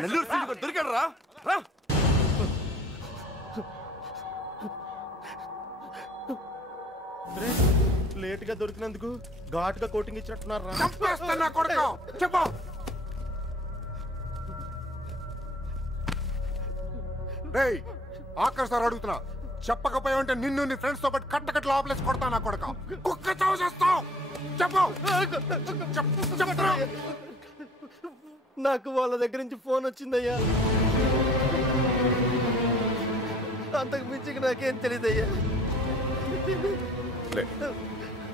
Nellore seat దొరికాడు రా. Late గా దొరికినందుకు ఘాటుగా కోటింగ్ ఇచ్చినట్టున్నారు. చెప్పు. రేయ్ ఆఖరి సార్ అడుగుతున్నా, చెప్పకపోయా ఉంటే నిన్ను నీ ఫ్రెండ్స్ తో పాటు కట్టకట్ల ఆపలేసి కొడతా నా కొడక. కుక్క చావు చేస్తావు. చెప్పు. నాకు వాళ్ళ దగ్గర నుంచి ఫోన్ వచ్చిందయ్యా. అంతకు మించి నాకేం తెలియదయ్యా.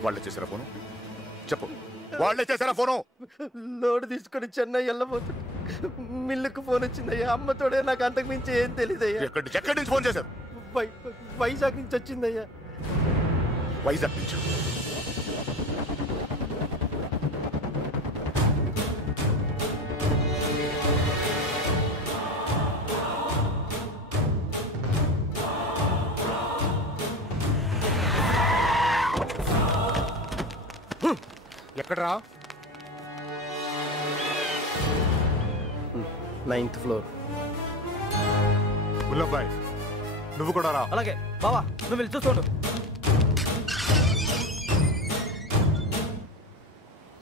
వాళ్ళే చేశారా ఫోను? చెప్పు, వాళ్ళే చేశారా ఫోను? లోడ్ తీసుకొని చెన్నై వెళ్ళబోతుంది. మిల్లుకు ఫోన్ వచ్చిందయ్యా. అమ్మతోడే నాకు అంతకు మించి ఏం తెలియదయ్యా. ఎక్కడి నుంచి ఫోన్ చేశారు? వైజాగ్ నుంచి వచ్చిందయ్యా. వైజాగ్ నుంచి? ఎక్కడరా? 9th floor. ముల్లబ్బాయ్ నువ్వు కూడా రా. అలాగే బావా, నువ్వు వెళ్ళి చూసుకోండు.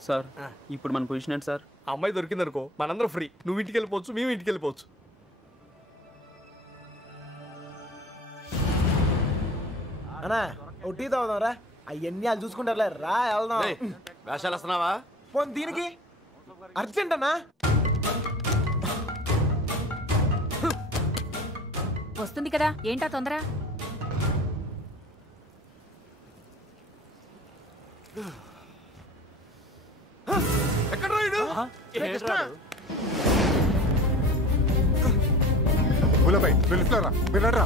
సార్ ఇప్పుడు మన పొజిషన్ ఏంటి సార్? అమ్మాయి దొరికిందనుకో మనందరం ఫ్రీ. నువ్వు ఇంటికి వెళ్ళిపోవచ్చు, మేము ఇంటికి వెళ్ళిపోవచ్చు. అన్నా ఓ టీ తాగుదాంరా. అవన్నీ వాళ్ళు చూసుకుంటారులే. రా వెళ్దాం. వేషాలు వస్తున్నావా? పోనీ దీనికి అర్జెంట్ అన్నా. వస్తుంది కదా, ఏంటా తొందర? ఎక్కడ రాయుడు? ముల్లబ్బాయ్ వెళ్ళిస్తారా? వెళ్ళరా.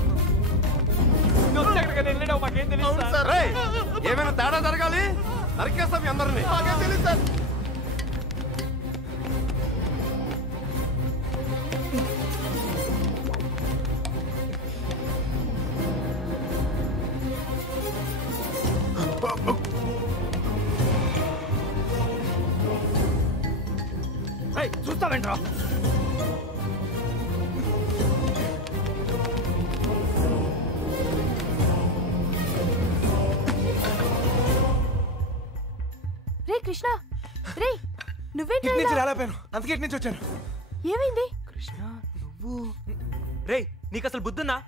ఏమైనా తేడా జరగాలి, నరికేస్తాం మీ అందరినీ. తెలియదు సార్. చూస్తావేంట్రా? రే కృష్ణ, రే నువ్వేంటి? రాలేపోయాను, అందుకే ఇటు నుంచి వచ్చాను. ఏమైంది? కృష్ణ నువ్వు రే, నీకు అసలు బుద్ధున్నా?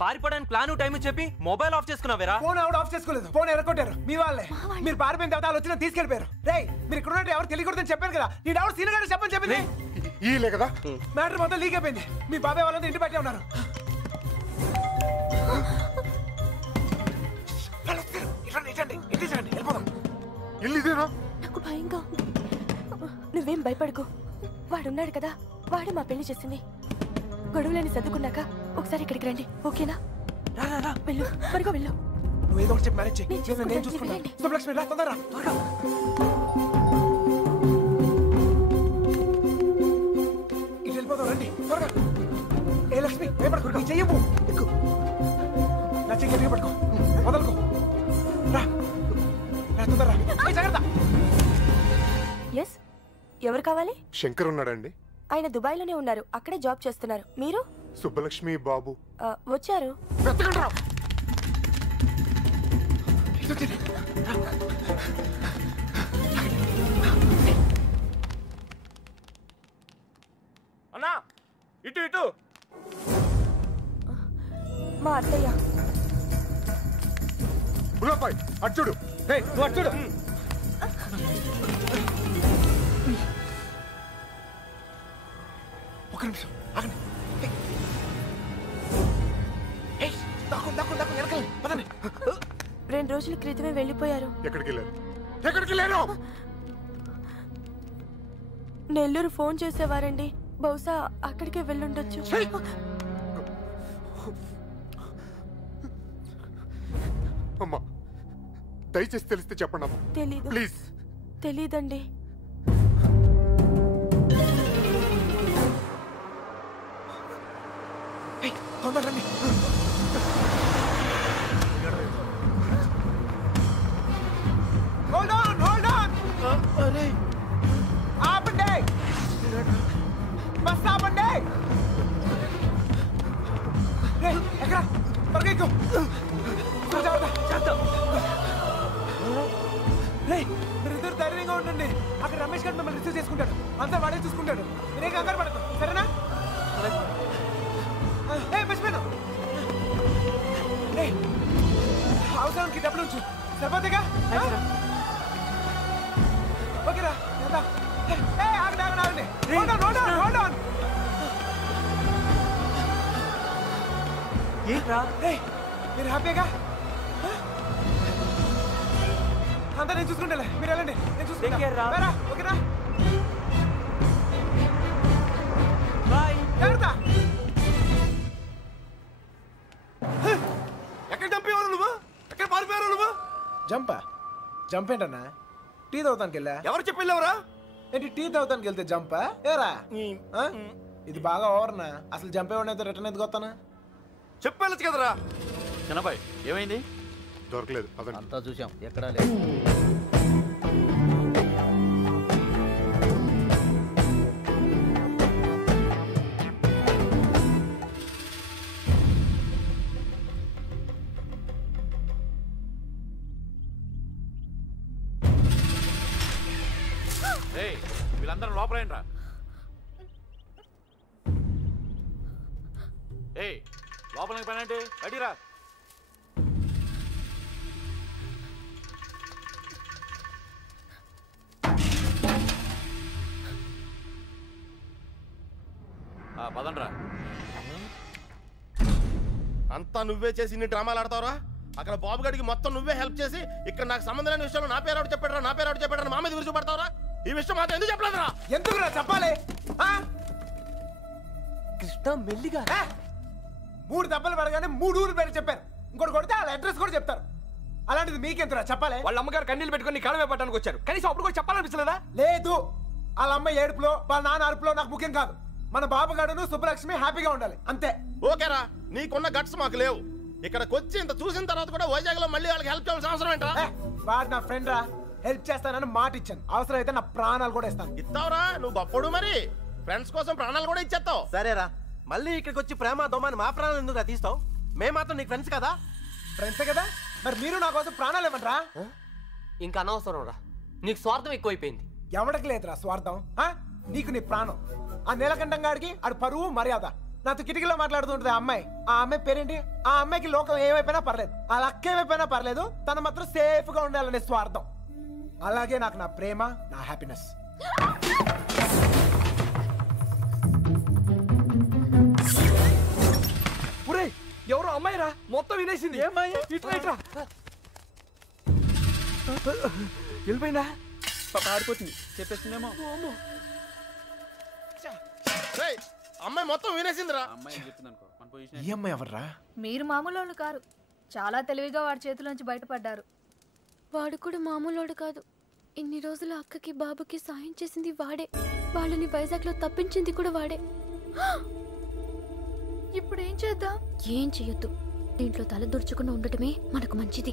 పారిపోవడానికి ప్లాన్ టైం చెప్పి మొబైల్ ఆఫ్ చేసుకున్నావేరా? ఫోన్ ఆవిడ ఆఫ్ చేసుకోలేదు. ఫోన్ ఎరగొట్టారు మీ వాళ్ళే. మీరు పారిపోయిన తర్వాత వాళ్ళు వచ్చిన తీసుకెళ్ళిపోయారు. రే మీరు ఇక్కడ ఉన్నట్టు ఎవరు తెలియకూడదని చెప్పాను కదా. నేను ఎవరు సీనగానే చెప్పని చెప్పింది. ఈలే కదా మ్యాటర్ మొత్తం లీక్ అయిపోయింది. మీ బాబాయ్ వాళ్ళంతా ఇంటి బయటే ఉన్నారు. ఇల్లు ఇదేనా? నాకు భయంగా ఉంది. నువ్వేం భయపడకు. వాడున్నాడు కదా, వాడే మా పెళ్లి చేసింది. గొడవలని సర్దుకున్నాక ఒకసారి ఇక్కడికి రండి, ఓకేనా? వెళ్ళు, త్వరగా వెళ్ళు. నువ్వు ఏదో ఒకటి చెప్పి మ్యారేజ్ చేయి. నేను చూసుకుంటాను. శుభలక్ష్మి రా, తొందరగా రా, త్వరగా. ఇటు వెళ్ళిపోతావు, రండి త్వరగా. ఏ లక్ష్మి భయపడకు, నీ చెయ్యవు. ఎక్కు, నా చెయ్యి గట్టిగా పట్టుకో, వదలుకో. రా రా, తొందరగా రా. జాగ్రత్త. ఎస్, ఎవరు కావాలి? శంకర్ ఉన్నాడండి. ఆయన దుబాయ్లోనే ఉన్నారు, అక్కడే జాబ్ చేస్తున్నారు. మీరు? సుబ్బలక్ష్మి బాబు వచ్చారు. అన్నా ఇటు ఇటు. మా అత్తయ్య. ముల్లబ్బాయ్ అచ్చుడు. నువ్వు అచ్చుడు. ఒక నిమిషం ఆగండి. పదండి. 2 రోజుల క్రితమే వెళ్ళిపోయారు. ఎక్కడికి వెళ్ళారు? ఎక్కడికి వెళ్ళారు? నెల్లూరు ఫోన్ చేసేవారండి. బహుశా అక్కడికే వెళ్ళుండొచ్చు. అమ్మా దయచేసి తెలిస్తే చెప్పండి అమ్మా. తెలీదు. ప్లీజ్. తెలీదండి. తొందరండి. Hold on, hold on. ఆపండి బస్ ఆపండి ఎక్కడ త్వరగా ఎక్కు మీరిద్దరు ధైర్యంగా ఉండండి అక్కడ రమేష్ గారు మిమ్మల్ని రిసీవ్ చేసుకుంటాడు అంతా వాడే చూసుకుంటాడు మీరే కంగారు పడకు సరేనా మర్చిపోయాను అవసరానికి డబ్బులు ఉంచు సరిపోతేగా ఓకేరా ఆగండి ఆగండి ఆగండి ఏంట్రా మీరు హ్యాపీగా అంతా నేను చూసుకుంటా మీరు వెళ్ళండి నేను చూసుకుంటా ఓకేనా బాయ్ జాగ్రత్త ఎక్కడ చంపేవారు నువ్వు ఎక్కడ పారిపోయారు నువ్వు జంప్ ఏంటన్నా టీ తాగుతానికి వెళ్ళా ఎవరు చెప్పి వెళ్ళావురా ఏంటి టీ తాగుతానికి వెళ్తే జంపా ఏరా ఇది బాగా ఓవర్నా అసలు జంపే ఉండేది రిటర్న్ ఎందుకు వస్తానా చెప్పేళ్ళచ్చు కదరా చిన్నబాయ్ ఏమైంది దొరకలేదు అంతా చూసాం ఎక్కడా లేదు వీళ్ళందరూ లోపలేంట్రా లోపలికి పని అంటే అడిరా పదండ్రా అంతా నువ్వే చేసి ఇన్ని డ్రామాలు ఆడతావురా అక్కడ బాబు గడికి మొత్తం నువ్వే హెల్ప్ చేసి ఇక్కడ నాకు సంబంధం లేని విషయంలో నా పేరు చెప్పాడు మా మీద విరుచుపడతావురా ఈ విషయం మాత్రం ఎందుకు చెప్పలేదురా ఎందుకురా చెప్పాలి కృష్ణ మెల్లిగా 3 దెబ్బలు పడగానే 3 ఊరు పేరు చెప్పారు ఇంకోటి కొడితే వాళ్ళ అడ్రస్ కూడా చెప్తారు అలాంటిది మీకెందుకురా చెప్పాలి వాళ్ళ అమ్మగారు కన్నీళ్ళు పెట్టుకుని కాలమే పట్టడానికి వచ్చారు కనీసం అప్పుడు కూడా చెప్పాలనిపించలేదా లేదు వాళ్ళ అమ్మ ఏడుపులో వాళ్ళ నాన్న అరుపులో నాకు ముఖ్యం కాదు మన బాబుగాడును సుబ్బలక్ష్మి హ్యాపీగా ఉండాలి అంతే ఓకేరా నీకున్న గట్స్ మాకు లేవు ఇక్కడికి వచ్చి ఇంత చూసిన తర్వాత కూడా వైజాగ్ లో మళ్ళీ వాళ్ళకి హెల్ప్ చేయాల్సిన అవసరం ఏంటా వాడు నా ఫ్రెండ్ రా హెల్ప్ చేస్తానని మాట ఇచ్చాను అవసరం అయితే నా ప్రాణాలు కూడా ఇస్తాను ఇస్తావురా నువ్వు గొప్పడు మరి ఫ్రెండ్స్ కోసం ప్రాణాలు కూడా ఇచ్చేస్తావు సరేరా మళ్ళీ ఇక్కడికి వచ్చి ప్రేమ దోమని మా ప్రాణాలు ఎందుకు తీస్తావు మేము మాత్రం నీకు ఫ్రెండ్స్ కదా ఫ్రెండ్సే కదా మరి మీరు నా కోసం ప్రాణాలు ఇవ్వండిరా ఇంకా అనవసరం రా నీకు స్వార్థం ఎక్కువైపోయింది ఎవరికి లేదురా స్వార్థం నీకు నీ ప్రాణం ఆ నీలకంఠం గాడికి ఆడు పరువు మర్యాద నాతో కిటికీలో మాట్లాడుతుంటది ఆ అమ్మాయి పేరేంటి ఆ అమ్మాయికి లోకం ఏమైపోయినా పర్లేదు ఆ లక్క ఏమైపోయినా పర్లేదు తన మాత్రం సేఫ్ గా ఉండాలనే స్వార్థం అలాగే నాకు నా ప్రేమ నా హ్యాపీనెస్ ఎవరో అమ్మాయిరా మొత్తం వినేసింది ఇట్లా వెళ్ళిపోయిందా ఆడిపోతుంది చెప్పేస్తుందేమో అమ్మాయి మొత్తం వినేసిందిరా ఈ అమ్మాయి ఎవర్రా మీరు మామూలు కారు చాలా తెలివిగా వాడి చేతిలోంచి బయటపడ్డారు వాడు కూడా మామూలోడు కాదు ఇన్ని రోజులు అక్కకి బాబుకి సాయం చేసింది వాడే వాళ్ళని వైజాగ్ లో తప్పించింది కూడా వాడే ఇప్పుడు ఏం చేద్దాం ఏం చెయ్యొద్దు దీంట్లో తల దుర్చుకుని ఉండటమే మనకు మంచిది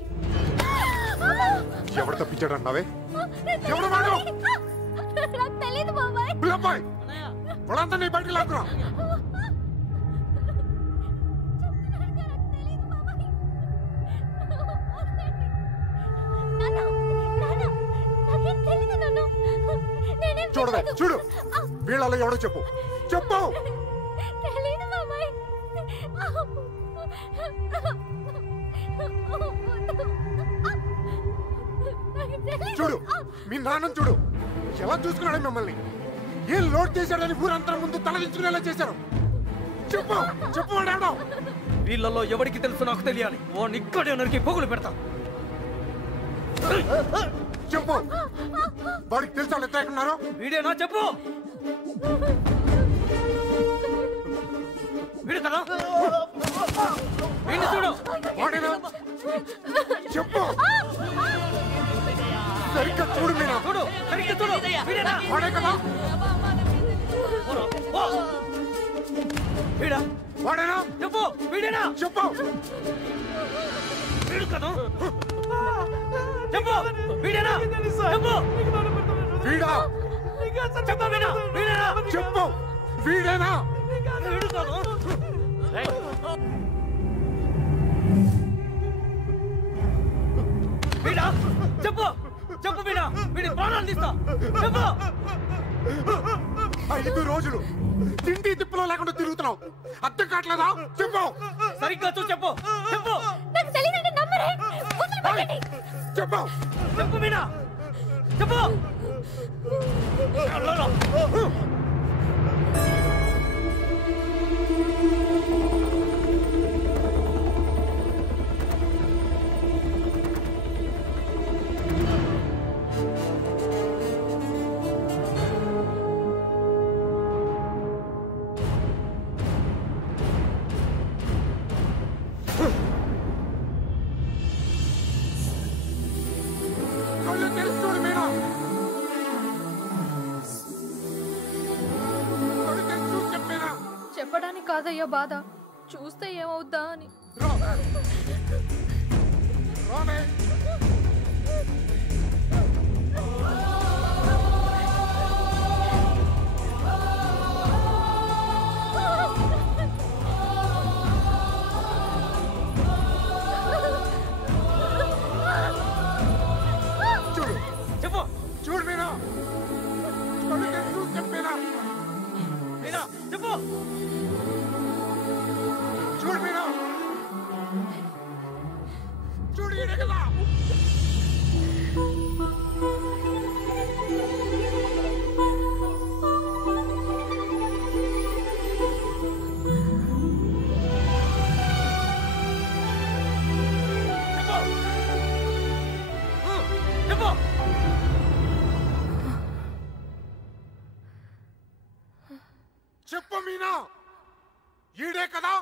ఎవరు తప్పించాడు అన్నావే ఎవరు వాడు తెలీదు బాబాయ్ పిల్లబ్బాయ్ వాళ్ళంతా నీ బయటికి లాక్కురా చూడవే చూడు వీళ్ళలో ఎవడో చెప్పు చెప్పు చూడు మీ నాన్న చూడు ఎలా చూసుకున్నాడు మిమ్మల్ని ఏం లోడ్ చేశాడని ఊరంతా ముందు తలదించుకునేలా చేశారు చెప్పు చెప్పు వాడు వీళ్ళల్లో ఎవరికి తెలుసు నాకు తెలియాలి ఓ నిక్కడే నరికి పొగులు పెడతా చెప్పు వాడికి తెలుసా వాళ్ళు ఎక్కడున్నారో వీడేనా చెప్పు వీడు కదా వీడిని చూడు వాడేనా చెప్పు సరిగ్గా చూడు మీనా చూడు సరిగ్గా చూడు వీడేనా వాడే కదా వీడా వాడేనా చెప్పు వీడేనా చెప్పు వీడు కదా చెప్పు వీడేనా చెప్పు వీడా చెప్పు వీడేనా చెప్పు చెప్పు వీడా వీడి ప్రాణాలు తీస్తా చెప్పు 5 రోజులు తిండి తిప్పులో లేకుండా తిరుగుతున్నావు అర్థం కావట్లేదా చెప్పు సరిగ్గా చూసి చెప్పు చెప్పు చెప్పు చెప్పు వీడా చెప్పు చెప్పడానికి కాదయ్యా బాధ, చూస్తే ఏమవుద్దా అని. చూడు చెప్పు చూడు మీనా చెప్పేనా మీనా చెప్పు చూడు మీనా చూడు ఈడే కదా చెప్పు మీనా ఈడే కదా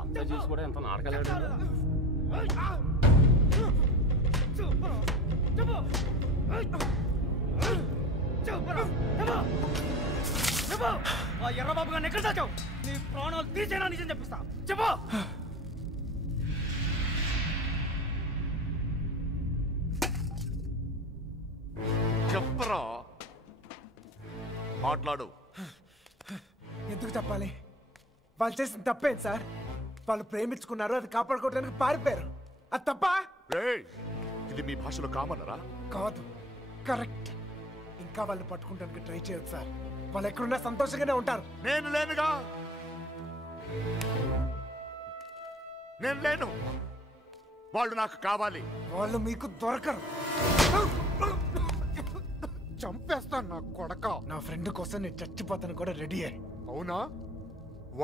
అంతా చూసి కూడా ఎంత నాటకాలు ఎర్రబాబు గారిని ఎక్కడ దాచావు? నీ ప్రాణాలు తీసేనా నిజం చెప్పిస్తా చెప్పు. చెప్పరా మాట్లాడు. ఎందుకు చెప్పాలి? వాళ్ళు చేసిన తప్పేంటి సార్? వాళ్ళు ప్రేమించుకున్నారు, అది కాపాడుకోవడానికి పారిపోయారు. అది తప్ప? ఇది మీ భాషలో కామనరా? కాదు, కరెక్ట్. ఇంకా వాళ్ళు పట్టుకుంటానికి ట్రై చేయొచ్చు సార్. వాళ్ళు ఎక్కడున్నా సంతోషంగానే ఉంటారు. నేను లేనుగా, నేను లేను. వాళ్ళు నాకు కావాలి. వాళ్ళు మీకు దొరకరు. చంపేస్తాను నా కొడక. నా ఫ్రెండ్ కోసం నేను చచ్చిపోతాను కూడా రెడీ అయ్యి. అవునా?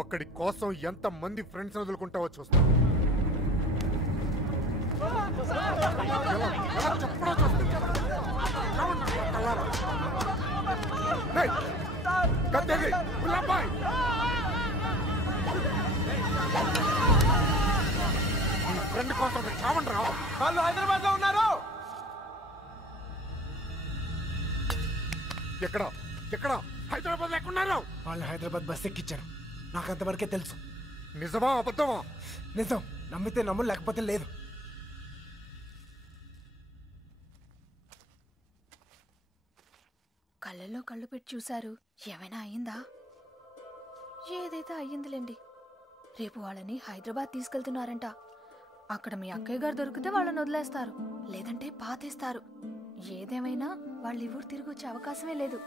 ఒక్కడి కోసం ఎంత మంది ఫ్రెండ్స్ వదులుకుంటావో చూస్తా. ఫ్రెండ్ కోసం చావండి రా. వాళ్ళు హైదరాబాద్ లో ఉన్నారు. ఎక్కడ ఎక్కడ హైదరాబాద్ లో ఎక్కడున్నారు? వాళ్ళు హైదరాబాద్ బస్ ఎక్కించారు. నాకు అంతవరకే తెలుసు. నిజమా అబద్ధమా? నిజం. నమ్మితే నమ్ము, లేకపోతే లేదు. కళ్ళల్లో కళ్ళు పెట్టి చూశారు. ఏమైనా అయ్యిందా? ఏదైతే అయ్యిందిలేండి. రేపు వాళ్ళని హైదరాబాద్ తీసుకెళ్తున్నారంట. అక్కడ మీ అక్కయ్య గారు దొరికితే వాళ్ళని వదిలేస్తారు, లేదంటే పాతేస్తారు. ఏదేమైనా వాళ్ళు ఈ ఊరు తిరిగి వచ్చే అవకాశమే లేదు.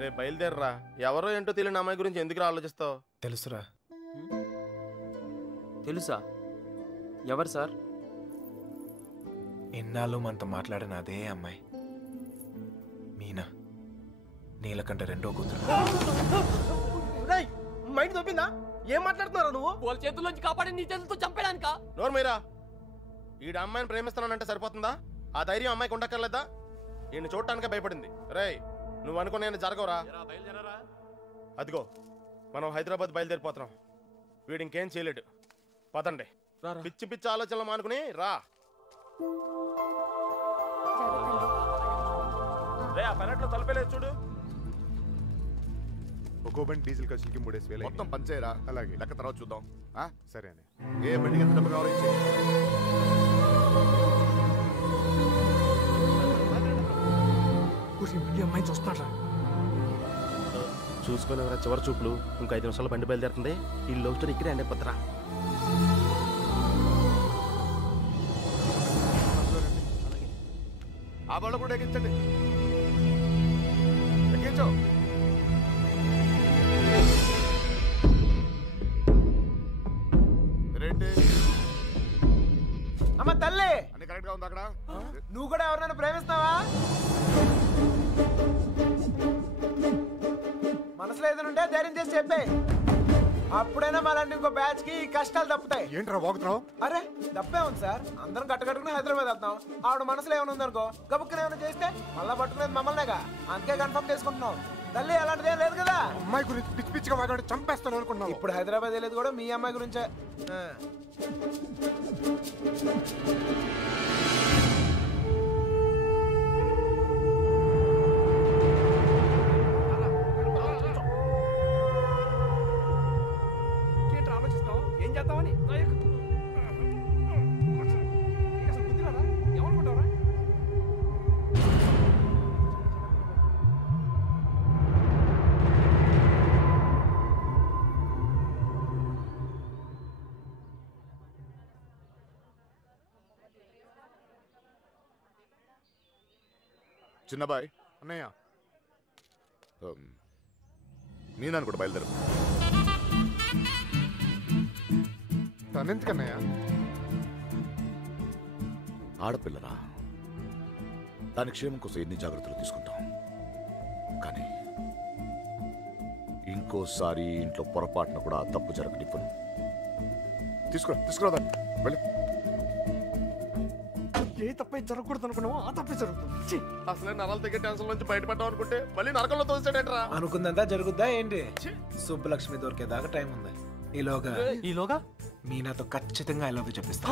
రే బయలుదేరరా. ఎవరో ఏంటో తెలియని అమ్మాయి గురించి ఎందుకు ఆలోచిస్తావు? తెలుసురా. తెలుసా? ఎవరు సార్? ఎన్నాళ్ళు మనతో మాట్లాడిన అదే అమ్మాయి మీనా. నీలకంటే రెండో కూతురు. మైండ్ దొబ్బిందా? ఏం మాట్లాడుతున్నారా నువ్వు? వాళ్ళ చేతుల్లోంచి కాపాడి నీ చేతులతో చంపేడానికా? నోరు మీరా, ఈడ అమ్మాయిని ప్రేమిస్తున్నానంటే సరిపోతుందా? ఆ ధైర్యం అమ్మాయికి ఉండక్కర్లేదా? ఈయన చూడటానికే భయపడింది. రేయ్, నువ్వు అనుకునే జరగవురా. అదిగో మనం హైదరాబాద్ బయలుదేరిపోతున్నాం. వీడు ఇంకేం చేయలేడు. పదండి. పిచ్చి పిచ్చి ఆలోచనలు మానుకుని రా. ఆ పెరట్లో తలపేలేదు చూడు. ఒక్కో బండి డీజిల్ ఖర్చులకి 3,000 మొత్తం పంచేరా. అలాగే లెక్క తర్వాత చూద్దాం. సరే అని. ఏ బండికి ఎంత డబ్బు కావాలో ఇచ్చే. అమ్మాయి చూస్తున్నారా? చూసుకుని చివరి చూపులు. ఇంకో 5 నిమిషాలు బండి బయలుదేరుతుంది. ఈ లవ్ స్టోరీ ఇక్కడే అండి పత్రా. ఆ బళ్ళు కూడా ఎక్కించండి. ఎక్కించు. రేంటి అమ్మ తల్లి, అన్ని కరెక్ట్ గా ఉంది అక్కడ. నువ్వు కూడా ఎవరినైనా ప్రేమిస్తావా? మనసులో ఏదైనా ఉంటే ధైర్యం చేసి చెప్పే. అప్పుడైనా మళ్ళీ ఇంకో బ్యాచ్ కి ఈ కష్టాలు తప్పుతాయి. ఏంట్రా వాగుతున్నావు? అరే తప్పే ఉంది సార్. అందరం కట్టుకట్టుకుని హైదరాబాద్ వెళ్తాం. ఆవిడ మనసులో ఏమైనా ఉందనుకో, గబుక్కున ఏమైనా చేస్తే మళ్ళా పట్టుకునేది మమ్మల్నేగా. అందుకే కన్ఫర్మ్ చేసుకుంటున్నాం. తల్లి అలాంటిదేం లేదు కదా. అమ్మాయి గురించి పిచ్చి పిచ్చిగా వాగాడు, చంపేస్తాను అనుకున్నావు. ఇప్పుడు హైదరాబాద్ వెళ్ళేది కూడా మీ అమ్మాయి గురించే. ఆలోచిస్తావు ఏం చేద్దామని? ఏమనుకుంటావరా? చిన్నబాయ్ అన్నయ్య, మీ నాన్న కూడా బయలుదేరు. తనెందుకన్నయ్య? ఆడపిల్లరా, దాని క్షేమం కోసం ఎన్ని జాగ్రత్తలు తీసుకుంటాం. కానీ ఇంకోసారి ఇంట్లో పొరపాటున కూడా ఆ తప్పు జరగనివ్వను. తీసుకురా దాన్ని. వెళ్ళి. ఏ తప్పే జరగకూడదు అనుకున్నావో ఆ తప్పే జరుగుతుంది. అసలే నరాలు తెగే టెన్షన్ నుంచి బయటపడ్డాం అనుకుంటే మళ్ళీ నరకంలో తోసాడేంట్రా. అనుకుందంతా జరుగుద్దా ఏంటి? సుబ్బలక్ష్మి దొరికేదాకా టైం ఉంది. ఈలోగా మీనాతో ఖచ్చితంగా ఐ లవ్ యూ చెప్పిస్తా.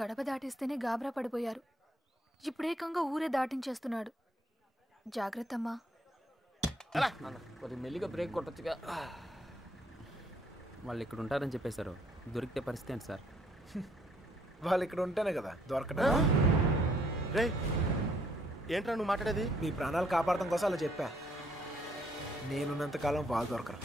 గడప దాటిస్తేనే గాబరా పడిపోయారు. ఇప్పుడేకంగా ఊరే దాటించేస్తున్నాడు. జాగ్రత్తమ్మా. కొద్ది మెల్లిగా బ్రేక్ కొట్టొచ్చుగా. వాళ్ళు ఇక్కడ ఉంటారని చెప్పేశారు. దొరికితే పరిస్థితి ఏంటి సార్? వాళ్ళు ఇక్కడ ఉంటేనే కదా దొరకడం. రే ఏంట్రా నువ్వు మాట్లాడేది? మీ ప్రాణాలు కాపాడటం కోసం అలా చెప్పా. నేనున్నంతకాలం వాళ్ళు దొరకరు.